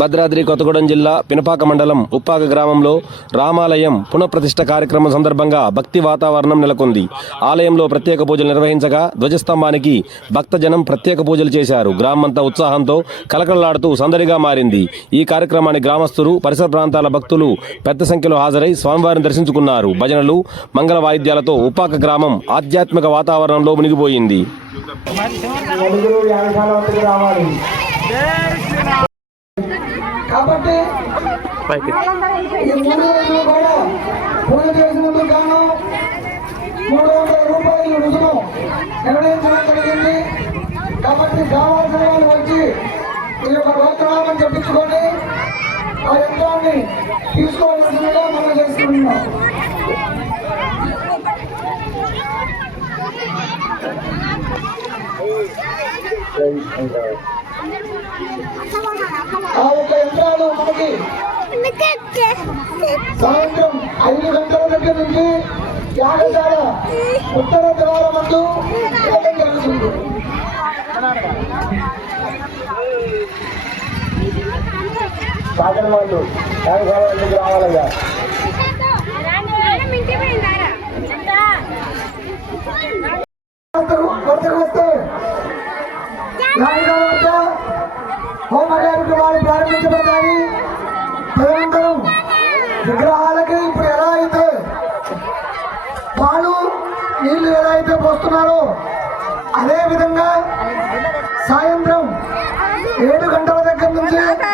భద్రాద్రి కొత్తగూడెం జిల్లా పినపాక మండలం ఉప్పాక గ్రామంలో రామాలయం పునఃప్రతిష్ఠ కార్యక్రమం సందర్భంగా భక్తి వాతావరణం నెలకొంది. ఆలయంలో ప్రత్యేక పూజలు నిర్వహించగా ధ్వజస్తంభానికి భక్తజనం ప్రత్యేక పూజలు చేశారు. గ్రామమంతా ఉత్సాహంతో కలకలలాడుతూ సందడిగా మారింది. ఈ కార్యక్రమాన్ని గ్రామస్తులు, పరిసర ప్రాంతాల భక్తులు పెద్ద సంఖ్యలో హాజరై స్వామివారిని దర్శించుకున్నారు. భజనలు, మంగళ వాయిద్యాలతో ఉప్పాక గ్రామం ఆధ్యాత్మిక వాతావరణంలో మునిగిపోయింది. కాబట్టి ఈ 3 రోజులు కూడా పూజ చేసినందుకు గాను 300 రూపాయలు రుసుము నిర్ణయించడం జరిగింది. కాబట్టి కావాల్సిన వాళ్ళు వచ్చి ఈ యొక్క గోత్రనామం చెప్పించుకొని ఆ యంత్రాన్ని తీసుకోవాల్సిందిగా మనం చేసుకుంటున్నాం. ఆ యొక్క యంత్రాలు మనకి సాయంత్రం 5 గంటల దగ్గర నుంచి యాగశాల ఉత్తర ద్వారం అందు వేయడం జరుగుతుంది. సాగర వాళ్ళు యాగశాల దగ్గర రావాలయ్యా. హోమగారికి వారు ప్రారంభించబడతాయి. తదనంతరం విగ్రహాలకి ఇప్పుడు ఎలా అయితే పాలు నీళ్లు ఎలా అయితే పోస్తున్నారో అదే విధంగా సాయంత్రం 7 గంటల